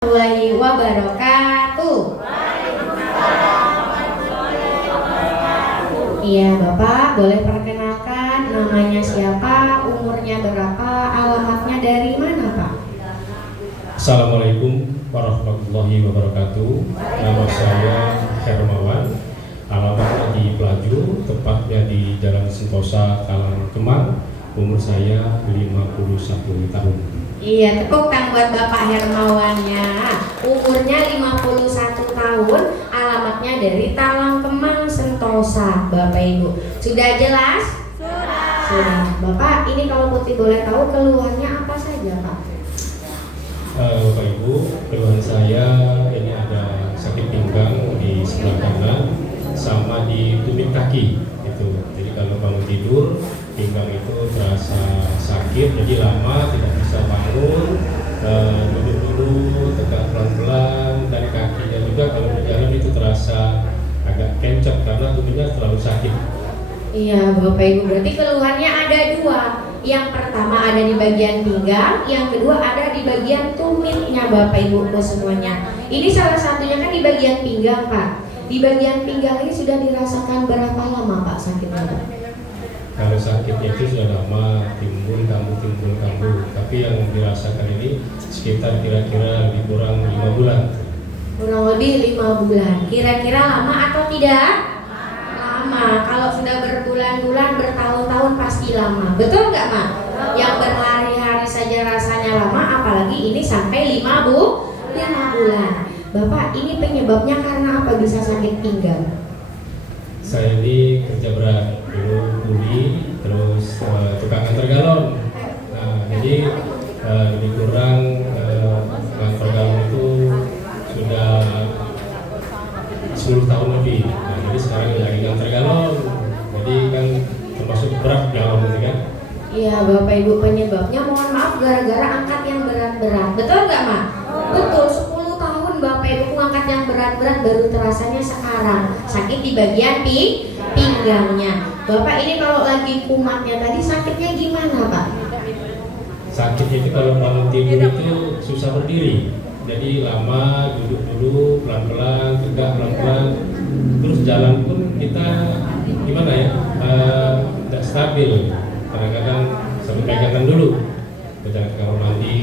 Warahmatullahi wabarakatuh. Iya Bapak, boleh perkenalkan namanya siapa, umurnya berapa, alamatnya dari mana Pak? Assalamualaikum warahmatullahi wabarakatuh. Nama saya Hermawan, alamatnya di Pelaju, tepatnya di Jalan Sentosa, Talang Kemang. Umur saya 51 tahun. Iya, tepuk tangan buat Bapak Hermawannya. Umurnya 51 tahun, alamatnya dari Talang Kemang, Sentosa. Bapak Ibu, sudah jelas? Sudah. Bapak, ini kalau Putih boleh tahu keluhannya apa saja Pak? Bapak Ibu, keluhan saya ini ada sakit pinggang di sebelah kanan sama di tumit kaki gitu. Jadi kalau bangun tidur pinggang itu terasa sakit, jadi lama tidak bisa bangun, duduk dulu tegak pelan-pelan, dan kakinya juga kalau berjalan itu terasa agak kencot karena tubuhnya terlalu sakit. Iya Bapak Ibu, berarti keluhannya ada dua. Yang pertama ada di bagian pinggang, yang kedua ada di bagian tumitnya Bapak Ibu semuanya. Ini salah satunya kan di bagian pinggang Pak. Di bagian pinggang ini sudah dirasakan berapa lama Pak sakitnya Pak? Kalau sakitnya itu sudah lama, timbul kambuh, tapi yang dirasakan ini sekitar kira-kira lebih kurang 5 bulan. Kurang lebih 5 bulan. Kira-kira lama atau tidak? Lama. Kalau sudah berbulan-bulan, bertahun-tahun pasti lama. Betul nggak Mak? Yang berhari-hari saja rasanya lama, apalagi ini sampai 5 bulan. Bapak, ini penyebabnya karena apa bisa sakit pinggang? Saya ini kerja berat, dulu kuli, terus tukang antar galon. Nah, jadi lebih kurang antar galon itu sudah 10 tahun lebih. Nah, jadi sekarang lagi antar galon. Jadi kan termasuk berat galon ini kan. Iya Bapak Ibu, penyebabnya mohon maaf gara-gara angkat yang berat-berat. Betul nggak Mak? Betul, 10 tahun Bapak Ibu angkat yang berat-berat baru terasanya sekarang. Sakit di bagian pinggangnya. Bapak ini kalau lagi kumatnya tadi sakitnya gimana Pak? Sakitnya itu kalau bangun tidur itu susah berdiri. Jadi lama duduk dulu, pelan-pelan, tegak pelan-pelan. Terus jalan pun kita gimana ya, tidak stabil. Kadang-kadang sambil pegangan dulu, berjalan ke kamar mandi,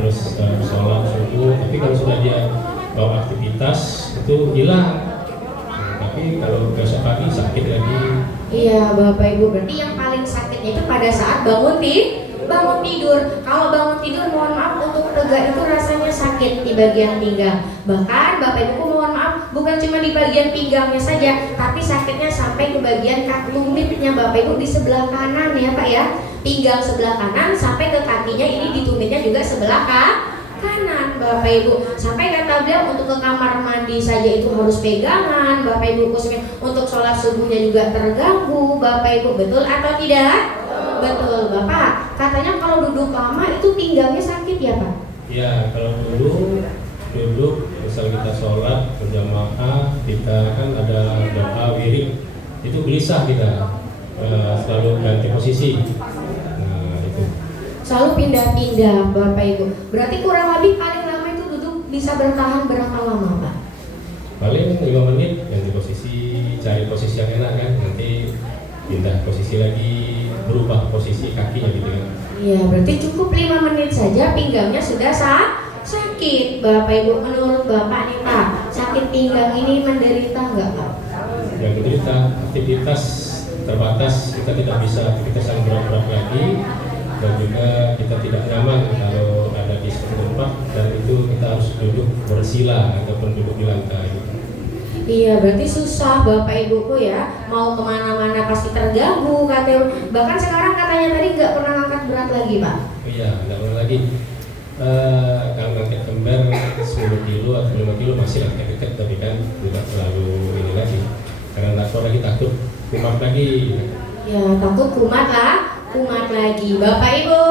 terus sholat subuh. Tapi kalau sudah dia bawa aktivitas itu hilang. Tapi kalau besok pagi sakit lagi. Iya Bapak Ibu, berarti yang paling sakitnya itu pada saat bangun tidur. Kalau bangun tidur mohon maaf untuk tegak itu rasanya sakit di bagian pinggang. Bahkan Bapak Ibu mohon maaf bukan cuma di bagian pinggangnya saja, tapi sakitnya sampai ke bagian tumitnya Bapak Ibu di sebelah kanan ya Pak ya. Pinggang sebelah kanan sampai ke kakinya, ini di tumitnya juga sebelah kanan Bapak Ibu. Sampai kata beliau untuk ke kamar mandi saja itu harus pegangan Bapak Ibu, khususnya untuk sholat subuhnya juga terganggu Bapak Ibu. Betul atau tidak? Betul Bapak. Katanya kalau duduk lama itu pinggangnya sakit ya Pak? Ya, kalau duduk misal kita sholat berjamaah, kita kan ada doa wirid, itu gelisah kita, selalu ganti posisi. Nah itu Selalu pindah-pindah Bapak Ibu. Berarti kurang lebih paling lama itu duduk bisa bertahan berapa lama Pak? paling 5 menit ganti posisi, cari posisi yang enak kan, nanti pindah posisi lagi, berubah posisi kakinya gitu kan. Iya, berarti cukup 5 menit saja pinggangnya sudah sakit Bapak Ibu. Menurut Bapak nih Pak, sakit pinggang ini menderita nggak Pak? Yang menderita, aktivitas terbatas, kita tidak bisa aktivitas yang berat-berat lagi, dan juga kita tidak nyaman kalau ada di suatu tempat, dan itu kita harus duduk bersila ataupun duduk di lantai. Iya, berarti susah Bapak Ibuku ya, mau kemana-mana pasti terganggu katanya. Bahkan sekarang katanya tadi nggak pernah angkat berat lagi Pak. Iya, tidak pernah lagi. Kalau angkat ember 10 kilo atau 5 kilo masih angkat dekat, tapi kan tidak terlalu ini lagi, karena takut kumat lagi. Ya, takut kumat lagi Bapak Ibu.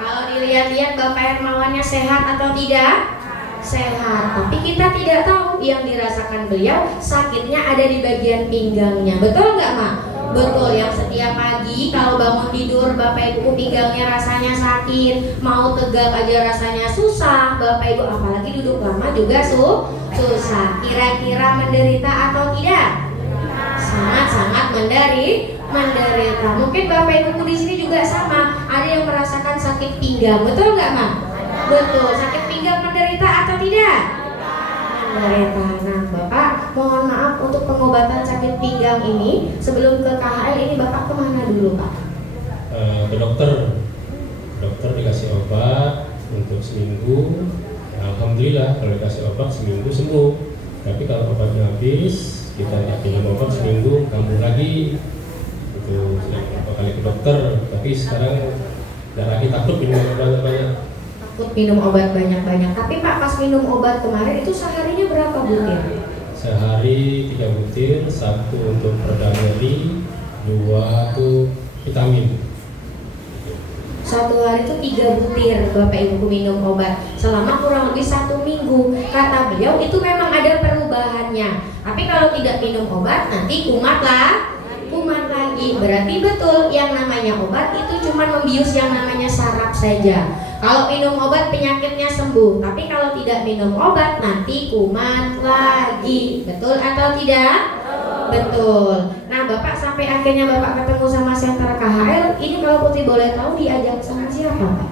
Kalau dilihat-lihat Bapak Hermawannya sehat atau tidak? Sehat, tapi kita tidak tahu yang dirasakan beliau sakitnya ada di bagian pinggangnya. Betul nggak Mak? Betul, yang setiap pagi kalau bangun tidur Bapak Ibu pinggangnya rasanya sakit, mau tegak aja rasanya susah, Bapak Ibu apalagi duduk lama juga susah. Kira-kira menderita atau tidak? Sangat-sangat menderita. Mungkin Bapak Ibu di sini juga sama, ada yang merasakan sakit pinggang, betul nggak, Ma? Betul, sakit pinggang menderita atau tidak? Menderita. Nah, Bapak mohon maaf untuk pengobatan sakit pinggang ini sebelum ke KHL ini Bapak kemana dulu, Pak? Ke dokter dikasih obat untuk seminggu. Alhamdulillah kalau dikasih obat seminggu sembuh. Tapi kalau obatnya habis, kita minum obat seminggu kambuh lagi. Itu beberapa kali ke dokter. Tapi sekarang tidak lagi takut minum obat banyak. Takut minum obat banyak-banyak. Tapi Pak pas minum obat kemarin itu seharinya berapa butir? Sehari 3 butir, 1 untuk pereda nyeri, 2 tuh vitamin. 1 hari itu 3 butir Bapak Ibu minum obat selama kurang lebih 1 minggu. Kata beliau itu memang ada perubahannya. Tapi kalau tidak minum obat nanti kumat lagi. Berarti betul yang namanya obat itu cuma membius yang namanya saraf saja. Kalau minum obat penyakitnya sembuh, tapi kalau tidak minum obat nanti kumat lagi. Betul atau tidak? Betul. Nah, Bapak sampai akhirnya Bapak ketemu sama Center KHL, ini kalau Putri boleh tahu diajak sama siapa, Pak?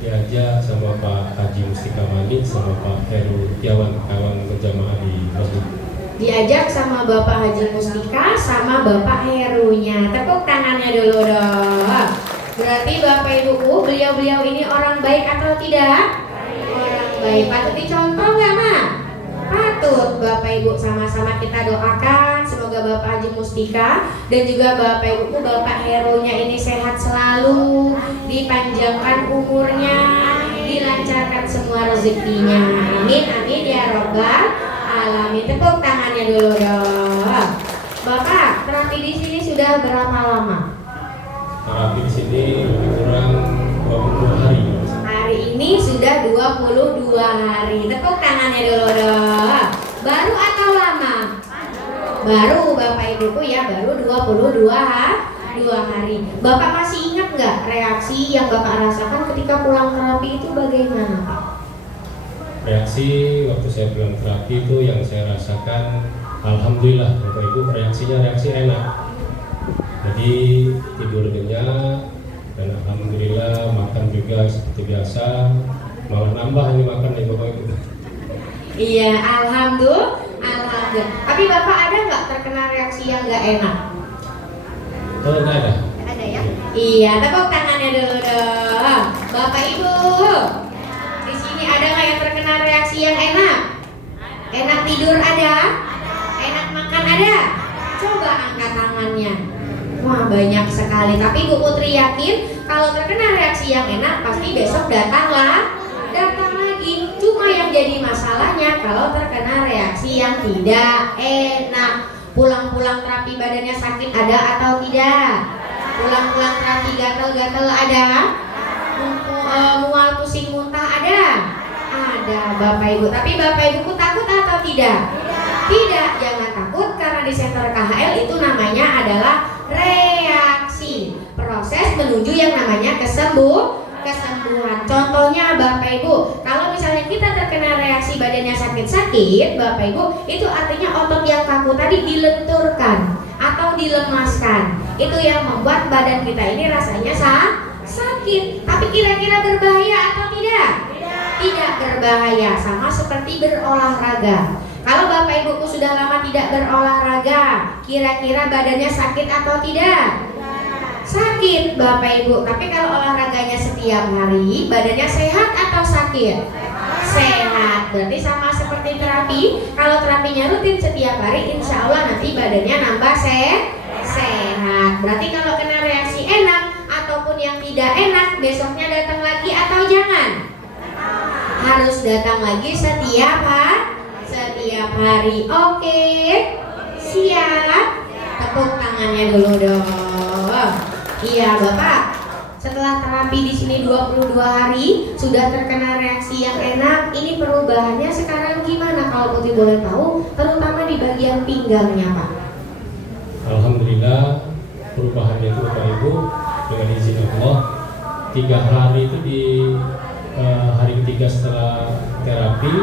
Diajak sama Pak Haji Mustika Manik sama Pak Heru Tiawan, kawan berjamaah di Bandung. Diajak sama Bapak Haji Mustika sama Bapak Herunya. Tepuk tangannya dulu dong. Berarti Bapak Ibu, beliau-beliau ini orang baik atau tidak? Orang baik. Patut dicontoh nggak, Ma? Patut. Bapak Ibu sama-sama kita doakan semoga Bapak Haji Mustika dan juga Bapak Ibu Bapak Herunya ini sehat selalu, dipanjangkan umurnya, dilancarkan semua rezekinya. Amin amin ya robbal alamin. Tepuk tangannya dulu dong. Bapak terapi di sini sudah berapa lama? Terapi di sini lebih kurang 22 hari. Hari ini sudah 22 hari. Tepuk tangannya dulu dong. Baru atau lama? Baru Bapak Ibuku ya, baru 22 hari. Bapak masih ingat nggak reaksi yang Bapak rasakan ketika pulang terapi itu bagaimana, Pak? Reaksi waktu saya pulang terapi itu yang saya rasakan, alhamdulillah Bapak Ibu reaksinya reaksi enak. Jadi tidur kenyang dan alhamdulillah makan juga seperti biasa, malah nambah ini makan nih Bapak Ibu. Iya, alhamdulillah. Tapi Bapak ada nggak terkena reaksi yang nggak enak? Oh, enggak ada. Ada ya? Iya, tepuk tangannya dulu dong. Bapak Ibu, di sini ada nggak yang terkena reaksi yang enak? Enak tidur ada? Enak makan ada? Coba angkat tangannya. Wah, banyak sekali. Tapi Bu Putri yakin kalau terkena reaksi yang enak pasti besok datang lagi. Cuma yang jadi masalahnya kalau terkena reaksi yang tidak enak. Pulang-pulang terapi badannya sakit ada atau tidak? Pulang-pulang terapi gatel-gatel ada? Mual pusing muntah ada? Ada Bapak Ibu. Tapi Bapak Ibu takut atau tidak? Tidak, jangan takut karena di Center KHL itu namanya adalah reaksi. Proses menuju yang namanya kesembuhan. Contohnya Bapak Ibu, kalau misalnya kita terkena reaksi badannya sakit-sakit, Bapak Ibu, itu artinya otot yang kaku tadi dilenturkan atau dilemaskan. Itu yang membuat badan kita ini rasanya sakit. Tapi kira-kira berbahaya atau tidak? Tidak berbahaya, sama seperti berolahraga. Kalau Bapak Ibuku sudah lama tidak berolahraga, kira-kira badannya sakit atau tidak? Sakit Bapak Ibu. Tapi kalau olahraganya setiap hari, badannya sehat atau sakit? Sehat. Berarti sama seperti terapi. Kalau terapinya rutin setiap hari, insya Allah nanti badannya nambah sehat. Berarti kalau kena reaksi enak ataupun yang tidak enak, besoknya datang lagi atau jangan? Harus datang lagi setiap hari. Oke, siap. Tepuk tangannya dulu dong. Iya Bapak, setelah terapi di sini 22 hari sudah terkena reaksi yang enak. Ini perubahannya sekarang gimana kalau Putri boleh tahu, terutama di bagian pinggangnya Pak? Alhamdulillah perubahannya itu Bapak Ibu dengan izin Allah 3 hari itu di hari ketiga setelah terapi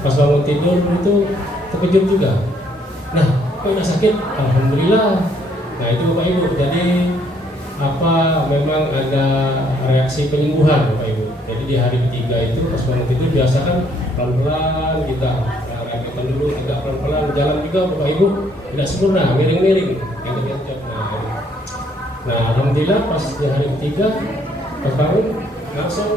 pas bangun tidur itu terkejut juga. Nah, kok udah sakit? Alhamdulillah. Nah itu Bapak Ibu, jadi memang ada reaksi penyembuhan Bapak Ibu. Jadi di hari ketiga itu pas bangun tidur biasa kan pelan-pelan kita rangkaikan dulu, agak pelan-pelan jalan juga Bapak Ibu tidak sempurna, miring-miring. Nah alhamdulillah pas di hari ketiga pas bangun langsung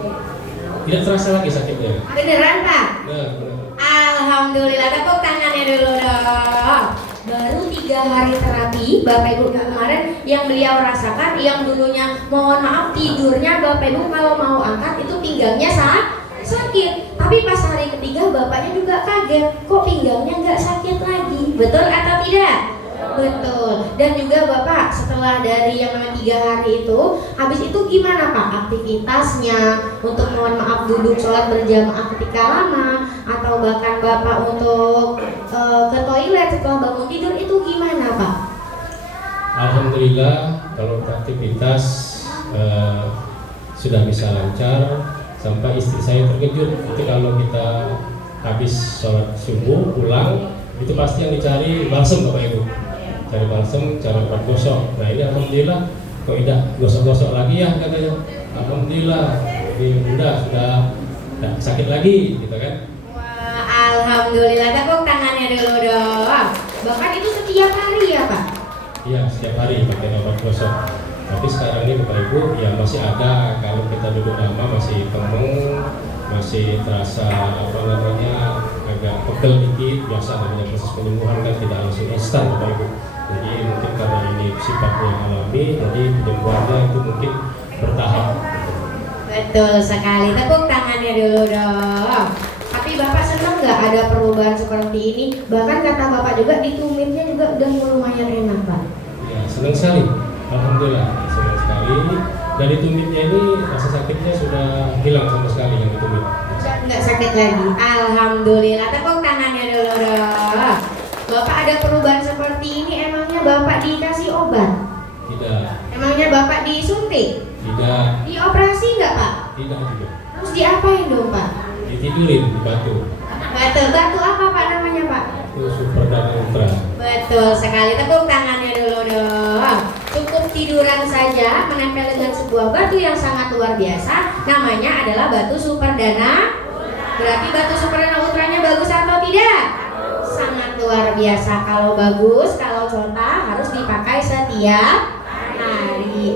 tidak terasa lagi sakitnya. Beneran Pak? Nah, bener. Alhamdulillah, tepuk tangannya dulu dong. Baru 3 hari terapi Bapak Ibu kemarin yang beliau rasakan, yang dulunya mohon maaf tidurnya Bapak Ibu kalau mau angkat itu pinggangnya sakit. Tapi pas hari ketiga Bapaknya juga kaget, kok pinggangnya nggak sakit lagi. Betul atau tidak? Betul. Dan juga Bapak setelah dari yang namanya 3 hari itu, habis itu gimana Pak aktivitasnya untuk mohon maaf duduk sholat berjamaah ketika lama, atau bahkan Bapak untuk ke toilet setelah bangun tidur itu gimana Pak? Alhamdulillah kalau aktivitas sudah bisa lancar, sampai istri saya terkejut itu kalau kita habis sholat subuh pulang itu pasti yang dicari balsem Bapak Ibu, cari balsem, cari obat gosok. Nah ini alhamdulillah kok tidak gosok-gosok lagi ya katanya. Alhamdulillah, jadi sudah tidak sakit lagi gitu kan. Wah, alhamdulillah, tepuk tangannya dulu dong. Bahkan itu setiap hari ya Pak? Iya, setiap hari pakai obat gosok. Tapi sekarang ini Bapak Ibu ya masih ada, kalau kita duduk lama masih kemeng, masih terasa agak pegel dikit. Biasa namanya proses penyembuhan kan tidak langsung instan Bapak Ibu. Jadi mungkin karena ini sifatnya alami, jadi penyembuhannya itu mungkin bertahap. Betul sekali, tepuk tangannya dulu dong. Tapi Bapak senang nggak ada perubahan seperti ini? Bahkan kata Bapak juga di tumitnya juga udah lumayan enak Pak. Ya senang sekali, alhamdulillah senang sekali. Dari tumitnya ini rasa sakitnya sudah hilang sama sekali yang di tumit. Nggak sakit lagi, alhamdulillah, tepuk tangannya dulu dong. Bapak ada perubahan seperti ini, emangnya Bapak dikasih obat? Tidak. Emangnya Bapak disuntik? Tidak. Dioperasi nggak Pak? Tidak juga. Terus diapain dong Pak? Ditidurin di batu. Batu apa Pak namanya Pak? Itu Super dan Ultra. Betul sekali, tepuk tangannya dulu dong. Cukup tiduran saja menempel dengan sebuah batu yang sangat luar biasa. Namanya adalah batu Super Dana. Berarti batu Super Dana Ultranya bagus atau tidak? Sangat luar biasa. Kalau bagus, kalau contoh harus dipakai setiap hari.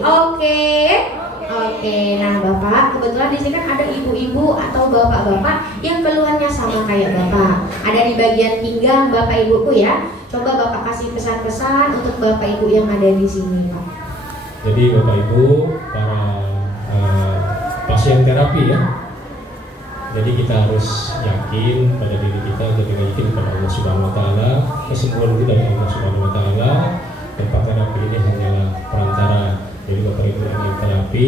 Oke, nah Bapak, kebetulan di sini kan ada ibu-ibu atau bapak-bapak yang keluhannya sama kayak Bapak. Ada di bagian pinggang Bapak Ibuku ya. Coba Bapak kasih pesan-pesan untuk Bapak Ibu yang ada di sini, Pak. Jadi Bapak Ibu, para pasien terapi ya. Jadi kita harus yakin pada diri kita, jadi yakin pada Allah Subhanahu Wa Taala. Kesembuhan itu dari Allah Subhanahu Wa Taala. Tempat terapi ini hanyalah perantara. Jadi Bapak Ibu yang ingin terapi,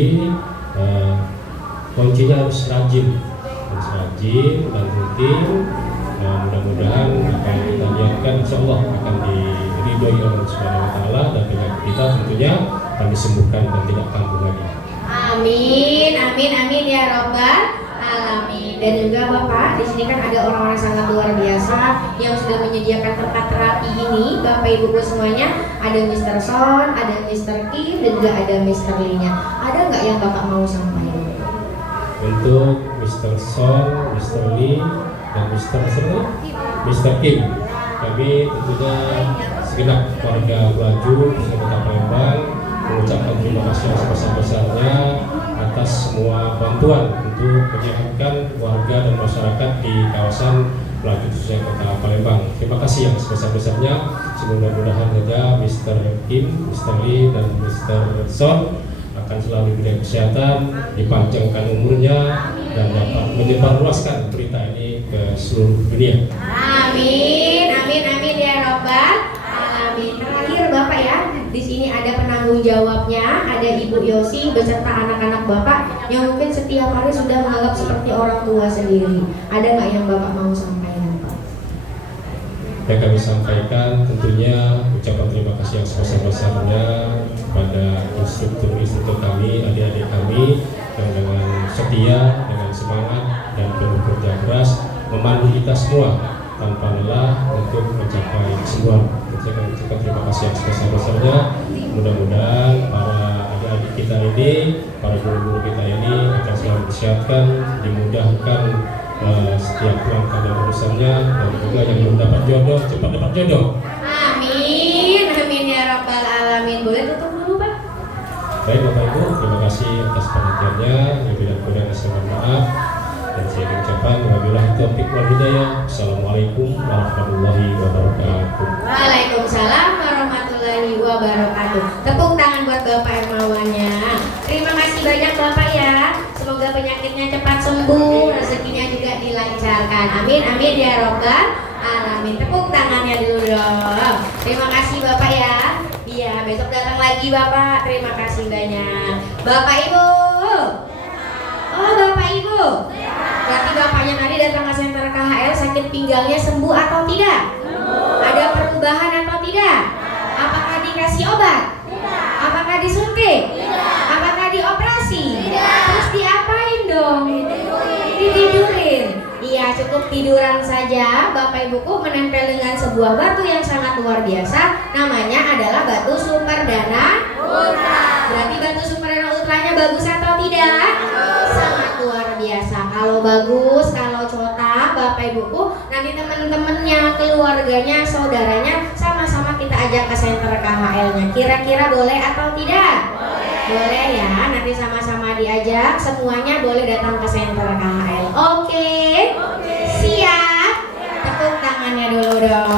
kuncinya harus rajin dan rutin. Mudah-mudahan apa yang kita lihatkan insya Allah akan diridhoi Allah Subhanahu Wa Taala, dan penyakit kita tentunya akan disembuhkan dan tidak kambuh lagi. Amin ya Rabbal alamin. Dan juga Bapak, di sini kan ada orang-orang sangat luar biasa yang sudah menyediakan tempat terapi ini. Bapak Ibu semuanya, ada Mr. Son, ada Mr. Kim, dan juga ada Mr. Lee-nya. Ada nggak yang Bapak mau sampaikan? Untuk Mr. Son, Mr. Lee, dan Mr. Kim, kami tentunya segenap warga Baju, Kota Palembang mengucapkan terima kasih yang sebesar-besarnya atas semua bantuan untuk menyehatkan warga dan masyarakat di kawasan Baju khususnya Kota Palembang. Terima kasih yang sebesar-besarnya. Mudah-mudahan saja Mr. Kim, Mr. Lee, dan Mr. Son akan selalu diberi kesehatan, dipanjangkan umurnya, dan dapat menyebarluaskan berita ini ke seluruh dunia. Amin ya Rabbal alamin. Terakhir Bapak ya, di sini ada penanggung jawabnya, ada Ibu Yosi beserta anak-anak Bapak yang mungkin setiap hari sudah menganggap seperti orang tua sendiri. Ada nggak yang Bapak mau sampaikan Pak? yang kami sampaikan tentunya ucapan terima kasih yang sebesar-besarnya kepada instruktur-instruktur kami, adik-adik kami yang dengan setia, dengan semangat dan penuh kerja keras memandu kita semua tanpa lelah untuk mencapai kesembuhan. Saya ucapkan terima kasih yang sebesar-besarnya. Mudah-mudahan para adik-adik kita ini, para guru-guru kita ini akan selalu disehatkan, dimudahkan setiap langkah dan urusannya, dan juga yang belum dapat jodoh cepat dapat jodoh. Amin, amin ya rabbal alamin. Boleh tutup dulu Pak? Baik Bapak Ibu, terima kasih atas perhatiannya. Lebih dan kurang saya mohon maaf. Dan saya ucapkan wabillahi taufiq wal hidayah. Assalamualaikum warahmatullahi wabarakatuh. Waalaikumsalam warahmatullahi wabarakatuh. Tepuk tangan buat Bapak Hermawannya. Terima kasih banyak Bapak ya. Semoga penyakitnya cepat sembuh, rezekinya juga dilancarkan. Amin amin ya robbal alamin. Tepuk tangannya dulu dong. Terima kasih Bapak ya. Iya, besok datang lagi Bapak. Terima kasih banyak. Bapak Ibu. Oh Bapak Ibu. Berarti bapaknya tadi datang ke senter KHL sakit pinggangnya sembuh atau tidak? Ada perubahan atau tidak? Apakah dikasih obat? Apakah disuntik? Apakah dioperasi? Terus diapain dong? Ditidurin. Iya, cukup tiduran saja Bapak Ibuku menempel dengan sebuah batu yang sangat luar biasa. Namanya adalah batu Superdana Ultra. Berarti batu Superdana Ultranya bagus atau tidak? Sangat luar biasa. Kalau bagus, kalau cotak Bapak Ibuku, nanti teman-temannya, keluarganya, saudaranya sama-sama kita ajak ke senter KHL-nya. Kira-kira boleh atau tidak? Boleh ya, nanti sama-sama diajak, semuanya boleh datang ke senter KHL. Oke. Siap? Tepuk tangannya dulu dong.